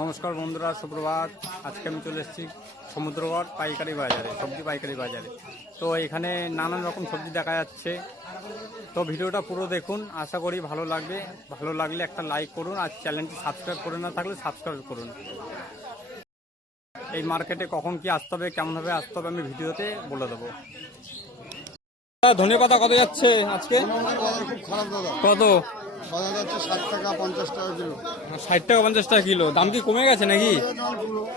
নমস্কার বন্ধুরা, সুপ্রভাত। আজকে আমি চলে এসেছি সমুদ্রগড় পাইকারি বাজারে, সবজি পাইকারি বাজারে। তো এখানে নানান রকম সবজি দেখা যাচ্ছে। তো ভিডিওটা পুরো দেখুন, আশা করি ভালো লাগবে। ভালো লাগলে একটা লাইক করুন, আর চ্যানেলটি সাবস্ক্রাইব করে না থাকলে সাবস্ক্রাইব করুন। এই মার্কেটে কখন কি আসতে হবে, কেমনভাবে আসতে হবে, আমি ভিডিওতে বলে দেবো। ধনে পাতা কত যাচ্ছে আজকে? খুব খারাপ দাদা। কত? 60 টাকা 50 টাকা কিলো। 60 টাকা 50 টাকা কিলো। দাম কি কমে গেছে নাকি?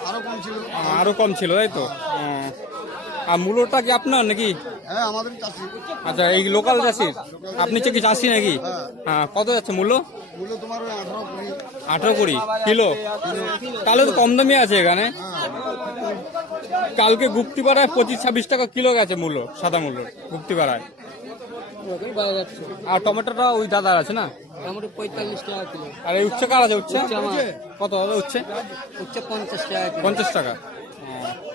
আরো কম ছিল। আরো কম ছিল, তাই তো? আর মূলোটা কি আপনার নাকি? হ্যাঁ, আমাদের চাষি। আচ্ছা, এই লোকাল চাষি? আপনি কি চাষি নাকি? হ্যাঁ। কত যাচ্ছে মূল্য? মূল্য তোমার 18-20 কিলো। তাহলে তো কম দামি আছে এখানে। কালকে গুপ্তিপাড়ায় 25-26 টাকা কিলো গেছে মূল্য, সাদা মূল্য গুপ্তিপাড়ায়। আর টমেটোটা ওই দাদার আছে না? টমেটো 45 টাকা কিলো। আর এই উচ্ছে কার আছে? উচ্ছে কত দাদা? উচ্ছে 50 টাকা কিলো। 50 টাকা।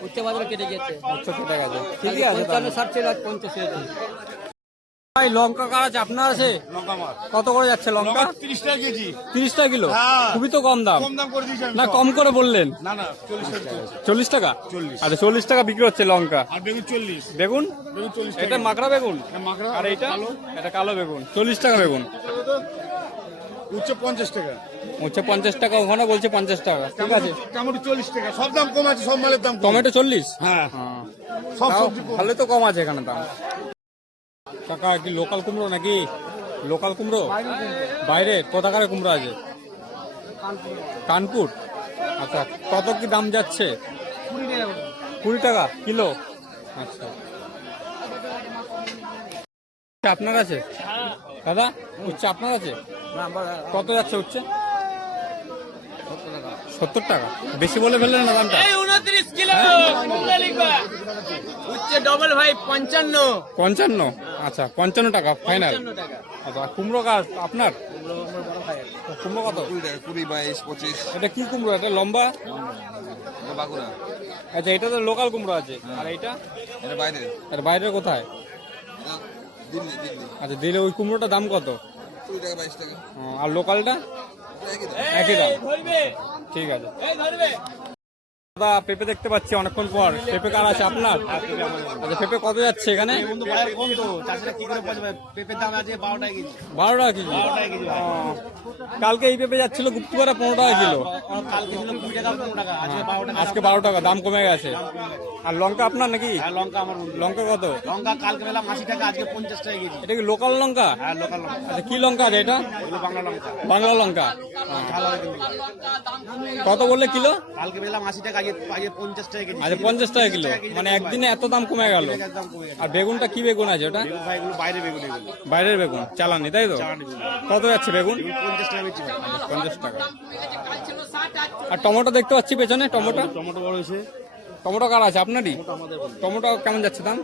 উচ্ছে বাজারে কেটে গেছে। উচ্ছে কেটে গেছে, ঠিকই আছে। 55-60 ছিল, 50 হয়েছে। ভাই লঙ্কা কার আছে? আপনার আছে? কত করে যাচ্ছে লঙ্কা? 30 টাকা কেজি। 30 টাকা কিলো? খুবই তো কম দাম। কম দাম করে দিয়েছি আমি। না, কম করে বললেন। না 40 40 টাকা। টাকা। 40। আচ্ছা, 40 টাকা বিক্রি হচ্ছে লঙ্কা। আর বেগুন 40। বেগুন 40 এটা মাকড়া বেগুন, মাকড়া। আর এইটা এটা কালো বেগুন। 40 টাকা বেগুন। উচ্ছে 50 টাকা। হচ্ছে 50 টাকা, ওখানে বলছে 50 টাকা। ঠিক আছে। টমেটো 40 টাকা। সব দাম কম আছে, সব মালের দাম কম। টমেটো 40? হ্যাঁ, সব তাও সবজি কম। ভালো তো কম আছে এখানে দাম। কাকা কি লোকাল কুমড়ো নাকি? লোকাল কুমড়ো? বাইরে কোথাকার কুমড়ো আছে? কানপুর। আচ্ছা, কত কি দাম যাচ্ছে? 20 টাকা কিলো। আচ্ছা, আপনার আছে দাদা? উচ্ছে আপনার আছে? কত যাচ্ছে উচ্ছে? 70 টাকা। বেশি বলে ফেললেন না দামটা? 29 কিলো উচ্ছে ডবল ভাই 55। 55? আচ্ছা, 55 টাকা ফাইনাল। আচ্ছা, কুমড়ো কার আপনার? কুমড়ো কত? 20, 22, 25। এটা কি কুমড়ো? এটা লম্বা? বাগুড়া। আচ্ছা, এটা তো লোকাল কুমড়ো আছে। আর এইটা? এটা বাইরে। এটা বাইরের কোথায়? দিল্লি। আচ্ছা, দিলে ওই কুমড়োটার দাম কত? 20 টাকা 22 টাকা। আর লোকালটা? একই দাম। ঠিক আছে দাদা। পেঁপে দেখতে পাচ্ছি অনেকক্ষণ পর। পেঁপে কার আছে? আপনার? আচ্ছা, পেঁপে কত যাচ্ছে এখানে? 12 টাকা কেজি। কালকে এই পেঁপে যাচ্ছিল গুপ্তিপাড়া 15 টাকা কিলো। আজকে 12 টাকা। দাম কমে গেছে। আর লঙ্কা আপনার নাকি? লঙ্কা কত? লঙ্কা কালকে পেলাম 80 টাকা, আজকে 50 টাকা কেজি। এটা কি লোকাল লঙ্কা? হ্যাঁ, লোকাল লঙ্কা। আচ্ছা, কি লঙ্কা আছে এটা? বাংলা লঙ্কা। বাংলা লঙ্কা। ভালো লাগে। কত বললে কিলো? কালকে পেলাম 80 টাকা, আজকে 50 টাকা কেজি। আচ্ছা, 50 টাকা কিলো। মানে একদিনে এত দাম কমে গেল। একদম কমে গেছে। আর বেগুনটা কি বেগুন আছে ওটা? ভাই এগুলো বাইরে বেগুন, এগুলো বাইরের বেগুন, চালানি, তাই তো? কত যাচ্ছে বেগুন? 50 টাকা বেচি ভাই। 50 টাকা। আর টমেটো দেখতে পাচ্ছি পেছনে। টমেটো টমেটো বড় হয়েছে। টমেটো কার আছে? আপনারই? টমেটো কেমন যাচ্ছে দাম?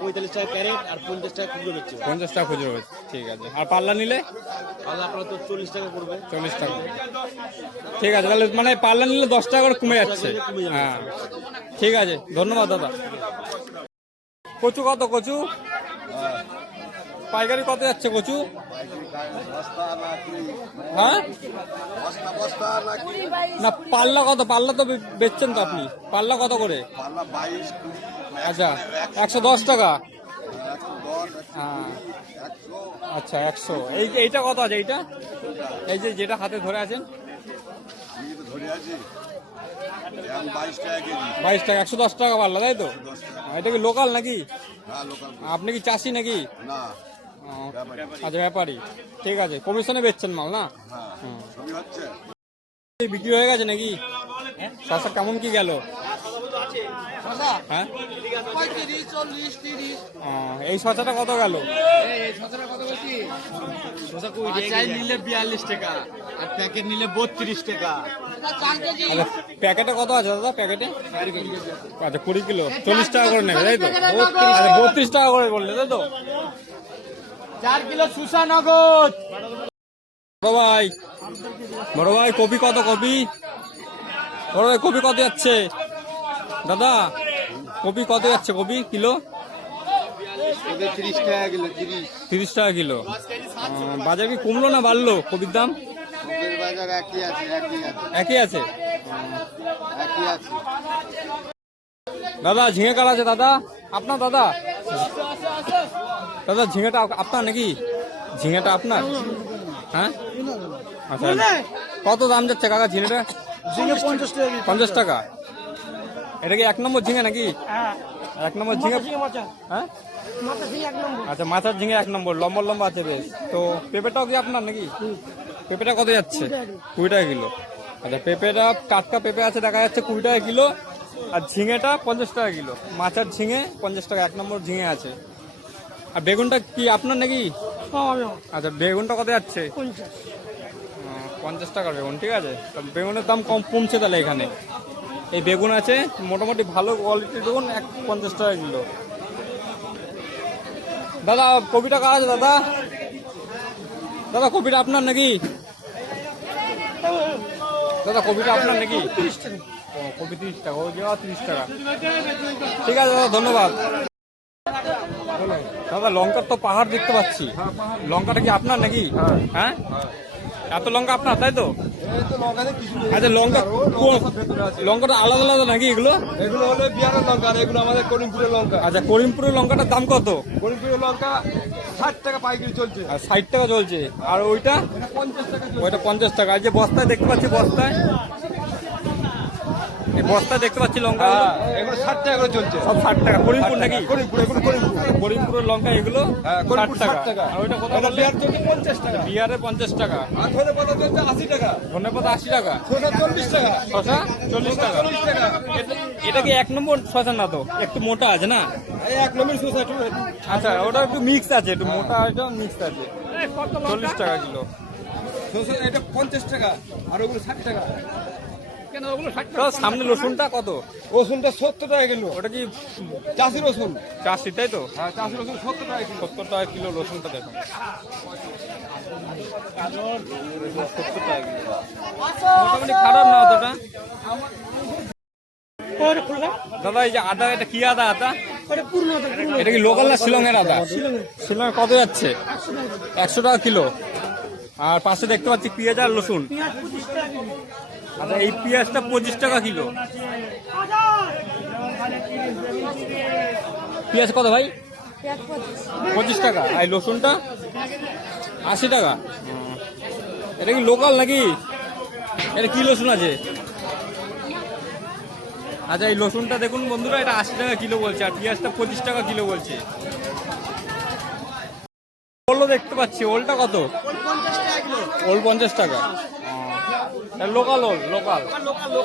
45 টাকা ক্যারেট আর 50 টাকা খুচরো বেচছে। 50 টাকা খুচরো হচ্ছে। ঠিক আছে। আর পাল্লা নিলে? আল্লাহ আপনার তো 40 টাকা করবে। 40 টাকা। ঠিক আছে, তাহলে মানে পাল্লা নিলে 10 টাকা করে কমে যাচ্ছে। হ্যাঁ, ঠিক আছে, ধন্যবাদ দাদা। কচু কত? কচু পাইকারি কত যাচ্ছে কচু? হ্যাঁ না, পাল্লা কত? পাল্লা তো বেচছেন তো আপনি। পাল্লা কত করে? আচ্ছা, 110 টাকা। হ্যাঁ, আচ্ছা, 100। এইটা কত আছে? এইটা এই যেটা হাতে ধরে আছেন? 22 টাকা। 110 টাকা পাল্লা, তাই তো? এটা কি লোকাল নাকি? আপনি কি চাষি নাকি? আচ্ছা, ব্যাপারী। ঠিক আছে, কমিশনে বেচছেন মাল না? বিক্রি হয়ে গেছে নাকি? শশা কেমন কি গেল? হ্যাঁ, এই শশাটা কত গেল? নিলে 42 টাকা আর প্যাকেট নিলে 32 টাকা। আচ্ছা, প্যাকেটে কত আছে দাদা? প্যাকেটে আচ্ছা 20 কিলো 40 টাকা করে নেবে, তাই তো? 32 টাকা করে বললে, তাই তো? 4 কিলো সুসা নগদ। বড় ভাই কপি কত? কপি বড় ভাই, কপি কত যাচ্ছে দাদা? কপি কত যাচ্ছে? Copy kilo? 30 টাকা কিলো। 30 টাকা কিলো। বাজার কি কমলো না বাড়লো কপির দাম? বাজার একই আছে একই আছে। একই আছে। দাদা ঝিঙে কার আছে দাদা? আপনার দাদা? দাদা ঝিঙেটা আপনার নাকি? ঝিঙেটা আপনার? হ্যাঁ আচ্ছা, কত দাম যাচ্ছে কাকা ঝিঙেটা? ঝিঙে 50 টাকা। 50 টাকা। এটা কি 1 নম্বর ঝিঙে নাকি? হ্যাঁ, 1 নম্বর ঝিঙে। মাথা হ্যাঁ ঝিঙে 1 নম্বর। আচ্ছা, মাথার ঝিঙে 1 নম্বর, লম্বা লম্বা আছে বেশ। তো পেঁপেটাও কি আপনার নাকি? পেঁপেটা কত যাচ্ছে? 20 টাকা কিলো। আচ্ছা, পেঁপেটা টাটকা পেঁপে আছে দেখা যাচ্ছে 20 টাকা কিলো, আর ঝিঙেটা 50 টাকা কিলো। মাথার ঝিঙে 50 টাকা, 1 নম্বর ঝিঙে আছে। আর বেগুনটা কি আপনার নাকি? আচ্ছা, বেগুনটা কত যাচ্ছে? 50 টাকার বেগুন, ঠিক আছে। তো বেগুনের দাম কমছে তাহলে এখানে। এই বেগুন আছে মোটামুটি ভালো কোয়ালিটির বেগুন, 50 টাকা কিলো। দাদা কপিটা কার আছে দাদা? দাদা কপিটা আপনার নাকি? দাদা কপিটা আপনার নাকি? 30 টাকা। ও, কপি 30 টাকা, ওই দেওয়া 30 টাকা। ঠিক আছে দাদা, ধন্যবাদ। দাদা লঙ্কার তো পাহাড় দেখতে পাচ্ছি, লঙ্কাটা কি আপনার নাকি? হ্যাঁ, এত লঙ্কা আপনার, তাই তো? আচ্ছা, লঙ্কাটা আলাদা আলাদা নাকি এগুলো? এগুলো হলো বিহারের লঙ্কা, আর এগুলো আমাদের করিমপুরের লঙ্কা। আচ্ছা, করিমপুরের লঙ্কাটার দাম কত? করিমপুরের লঙ্কা 60 টাকা পাইকারি চলছে। আর 60 টাকা চলছে। আর ওইটা? 50 টাকা। ওইটা 50 টাকা। আর যে বস্তায় দেখতে পাচ্ছি, বস্তায় এই বস্তায় দেখতে পাচ্ছি লঙ্কা, এগুলো 60 টাকা করে চলছে। সব 60 টাকা। করিমপুর নাকি? করিমপুর, এগুলো করিমপুর। করিমপুরের লঙ্কা এগুলো হ্যাঁ, 60 করিমপুর টাকা। 60 টাকা। আর ওইটা কত? এটা বিহার চলছে 50 টাকা। বিহারে 50 টাকা। আর ধনেপাতা চলছে 80 টাকা। ধন্যবাদ 80 টাকা। শসা 40 টাকা। শশা 40 টাকা। 40 টাকা। এটা কি 1 নম্বর শশা না তো? একটু মোটা আছে না? এই 1 নম্বর শসা একটু। আচ্ছা, ওটা একটু মিক্স আছে, একটু মোটা, এটা মিক্স আছে। 40 টাকা কিলো। শসা এটা 50 টাকা, আর ওগুলো 60 টাকা। তো সামনে রসুনটা কত? রসুনটা 70 টাকা কিলো। ওটা কি চাষি রসুন। চাষি, তাই তো? হ্যাঁ, চাষি রসুন 70 টাকা কিলো। 70 টাকা কিলো রসুনটা দেখুন। 70 টাকা কিলো। মোটামুটি খারাপ না অতটা। দাদা এই যে আদা, এটা কি আদা? আদা এটা কি লোকাল না শিলংয়ের আদা? শিলংয়ে কত যাচ্ছে? 100 টাকা কিলো। আর পাশে দেখতে পাচ্ছি পেঁয়াজ আর রসুন। আচ্ছা, এই পেঁয়াজটা 25 টাকা কিলো। পেঁয়াজ কত ভাই? 25 টাকা। আর এই রসুনটা 80 টাকা। এটা কি লোকাল নাকি? এটা কি রসুন আছে? আচ্ছা, এই রসুনটা দেখুন বন্ধুরা, এটা 80 টাকা কিলো বলছে, আর পেঁয়াজটা 25 টাকা কিলো বলছে। ওলও দেখতে পাচ্ছি, ওলটা কত? ওল 50 টাকা। লোকাল ওল, লোকাল।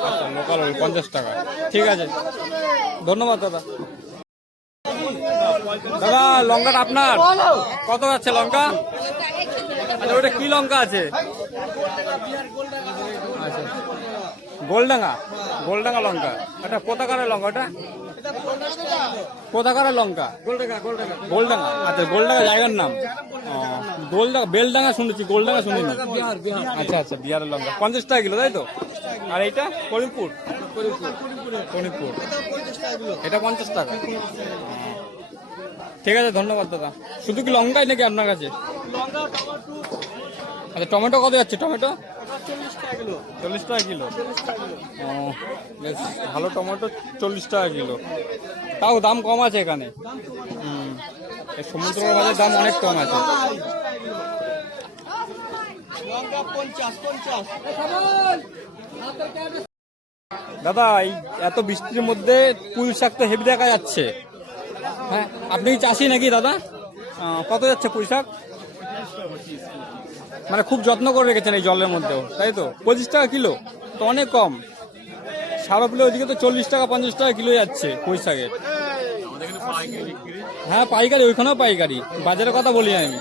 আচ্ছা, লোকাল ওল 50 টাকা। ঠিক আছে, ধন্যবাদ দাদা। দাদা লঙ্কাটা আপনার? কত যাচ্ছে লঙ্কা? আচ্ছা, ওটা কি লঙ্কা আছে? আচ্ছা, গোলডাঙ্গা, গোলডাঙ্গা লঙ্কা। এটা কোথাকারের লঙ্কা? ওটা কোথাকারের লঙ্কা? গোলডাঙ্গা। আচ্ছা, গোলডাঙ্গা জায়গার নাম। গোলডাঙ্গা, বেলডাঙ্গা শুনেছি, গোলডাঙ্গা শুনিনি। আচ্ছা আচ্ছা, বিহারের লঙ্কা 50 টাকা কিলো, তাই তো? আর এইটা করিমপুর? করিমপুর, এটা 50 টাকা। ঠিক আছে, ধন্যবাদ দাদা। শুধু কি লঙ্কাই নাকি আপনার কাছে? আচ্ছা, টমেটো কত যাচ্ছে? টমেটো 40 টাকা কিলো। ও, বেশ ভালো টমেটো 40 টাকা কিলো। তাও দাম কম আছে এখানে। এই সমুদ্র বাজারের দাম অনেক কম আছে। দাদা এই এত বৃষ্টির মধ্যে পুঁই শাক তো হেভি দেখা যাচ্ছে। হ্যাঁ, আপনি কি চাষি নাকি দাদা? কত যাচ্ছে পুঁই শাক? মানে খুব যত্ন করে রেখেছেন এই জলের মধ্যেও, তাই তো? 25 টাকা কিলো তো অনেক কম। সারাপুলে ওইদিকে তো 40 টাকা 50 টাকা কিলো যাচ্ছে পুঁই শাকের। হ্যাঁ, পাইকারি, ওইখানেও পাইকারি। বাজারের কথা বলি আমি।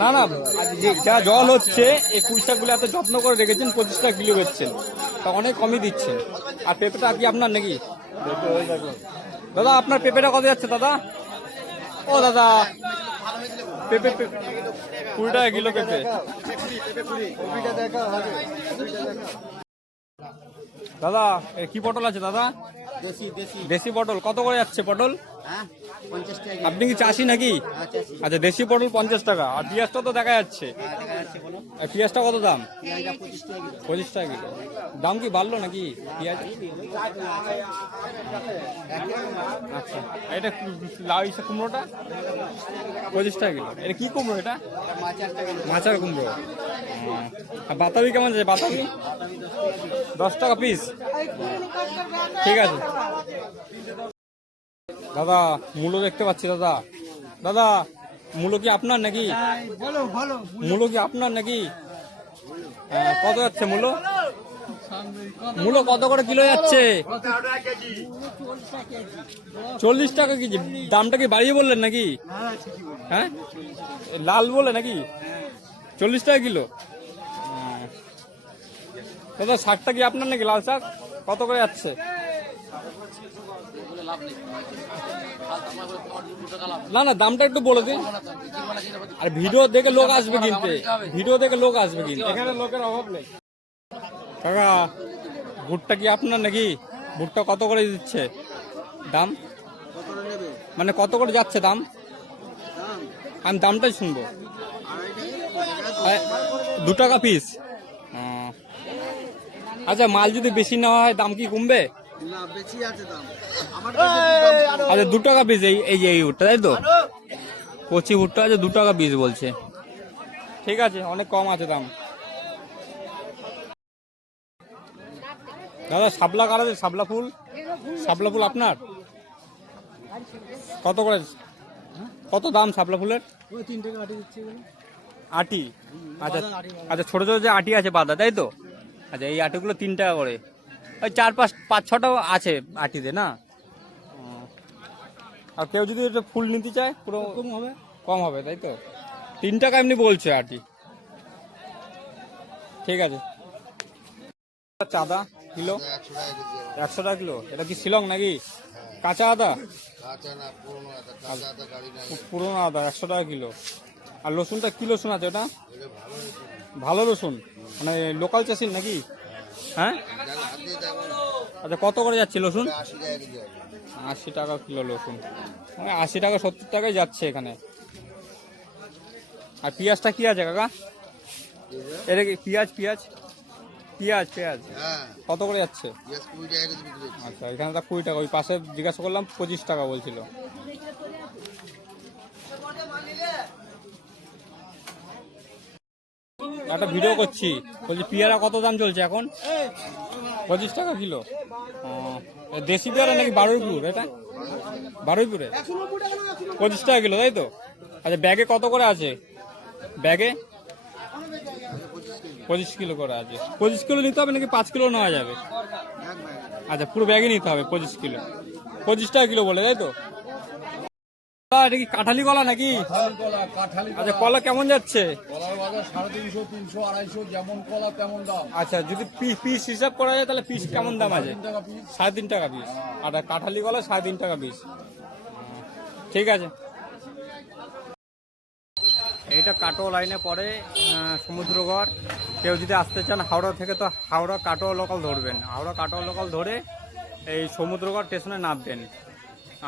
না না, যা জল হচ্ছে এই পুঁই শাকগুলো এত যত্ন করে রেখেছেন, 25 টাকা কিলো বেচছেন, তা অনেক কমই দিচ্ছেন। আর পেঁপেটা কি আপনার নাকি? দাদা আপনার পেঁপেটা কত যাচ্ছে দাদা? ও দাদা, পেঁপে 20 টাকা কিলো পেঁপে। দাদা এ কি পটল আছে দাদা? দেশি দেশি দেশি পটল কত করে যাচ্ছে পটল? হ্যাঁ 50 টাকা আপনি কি চাষি নাকি? আচ্ছা দেশি পটল 50 টাকা। আর পেঁয়াজটা তো দেখা যাচ্ছে, দেখা যাচ্ছে বলো আর পেঁয়াজটা কত দাম? পেঁয়াজটা 25 টাকা কিলো 25 টাকা কিলো। দাম কি বাড়লো নাকি পেঁয়াজ? আচ্ছা এটা লাউ কুমড়োটা 25 টাকা কিলো। এটা কি কুমড়ো এটা? মাচার টাকা মাচার কুমড়ো। আর বাতাবি কেমন আছে? বাতাবি 10 টাকা পিস। ঠিক আছে দাদা, মূলো দেখতে পাচ্ছি দাদা। দাদা মূলো কি আপনার নাকি? মূলো কি আপনার নাকি? কত যাচ্ছে মূলো? মূলো কত করে কিলো যাচ্ছে? 40 টাকা কেজি। দামটা কি বাড়িয়ে বললেন নাকি? হ্যাঁ লাল বলে নাকি? 40 টাকা কিলো। দাদা শাকটা কি আপনার নাকি? লাল শাক কত করে যাচ্ছে? না না দামটা একটু বলে দিন। আর ভিডিও দেখে লোক আসবে কিনতে, ভিডিও দেখে লোক আসবে কিনতে, এখানে লোকের অভাব নেই। কাকা ভুট্টা কি আপনার নাকি? ভুট্টা কত করে দিচ্ছে দাম? মানে কত করে যাচ্ছে দাম? আমি দামটাই শুনবো। 2 টাকা পিস। আচ্ছা মাল যদি বেশি নেওয়া হয় দাম কি কমবে? আচ্ছা 2 টাকা পিস। এই ভুট্টা তাই তো? কচি ভুট্টা আছে 2 টাকা পিস বলছে। ঠিক আছে অনেক কম আছে দাম। দাদা শাপলা কার আছে? শাপলা ফুল, শাপলা ফুল আপনার কত করে? কত দাম শাপলা ফুলের? 3 টাকা আটি দিচ্ছে। আটি? আচ্ছা আচ্ছা ছোট ছোট যে আটি আছে পাতা তাই তো? আচ্ছা এই আটিগুলো 3 টাকা করে। ওই 4-5-6টাও আছে আটিতে না? আর কেউ যদি এটা ফুল নিতে চায় পুরো কম হবে। কম হবে তাই তো? 3 টাকা এমনি বলছে আটি। ঠিক আছে। চাঁদা কিলো 100 টাকা কিলো। এটা কি শিলং নাকি? কাঁচা আদা? পুরোনো আদা 100 টাকা কিলো। আর রসুনটা কি রসুন আছে ওটা? ভালো রসুন মানে লোকাল চাষির নাকি? হ্যাঁ আচ্ছা কত করে যাচ্ছে রসুন? 80 টাকা কিলো রসুন। 80 টাকা 70 টাকায় যাচ্ছে এখানে। আর পেঁয়াজটা কি আছে কাকা? এটা কি পেঁয়াজ? পেঁয়াজ পেঁয়াজ পেঁয়াজ কত করে যাচ্ছে? আচ্ছা এখানে 20 টাকা। ওই পাশে জিজ্ঞাসা করলাম 25 টাকা বলছিল। একটা ভিডিও করছি, বলছি পেয়ারা কত দাম চলছে এখন? 25 টাকা কিলো। দেশি পেয়ারা নাকি বারুইপুর? এটা বারুইপুরে 25 টাকা কিলো তাই তো? আচ্ছা ব্যাগে কত করে আছে? ব্যাগে 25 কিলো করে আছে। 25 কিলো নিতে হবে নাকি 5 কিলো নেওয়া যাবে? আচ্ছা পুরো ব্যাগে নিতে হবে 25 কিলো। 25 টাকা কিলো বলে তাই তো? এটা কি কাঁঠালি কলা নাকি? আচ্ছা কলা কেমন যাচ্ছে? কলার বাজার 350, 300, 250 যেমন কলা তেমন দাম। আচ্ছা যদি পিস হিসাব করা যায় তাহলে পিস কেমন দাম আছে? 3.5 টাকা পিস। আর কাঁঠালি কলা 3.5 টাকা পিস। ঠিক আছে। এইটা কাটোয়া লাইনে পড়ে সমুদ্রগড়। কেউ যদি আসতে চান হাওড়া থেকে তো হাওড়া কাটোয়া লোকাল ধরবেন। হাওড়া কাটোয়া লোকাল ধরে এই সমুদ্রগড় স্টেশনে নামবেন।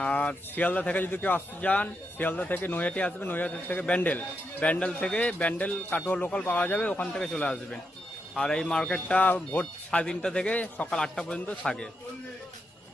আর শিয়ালদা থেকে যদি কেউ আসতে চান শিয়ালদা থেকে নৈহাটি আসবেন, নৈহাটি থেকে ব্যান্ডেল থেকে কাটোয়া লোকাল পাওয়া যাবে, ওখান থেকে চলে আসবেন। আর এই মার্কেটটা ভোর 3:30 থেকে সকাল 8টা পর্যন্ত থাকে।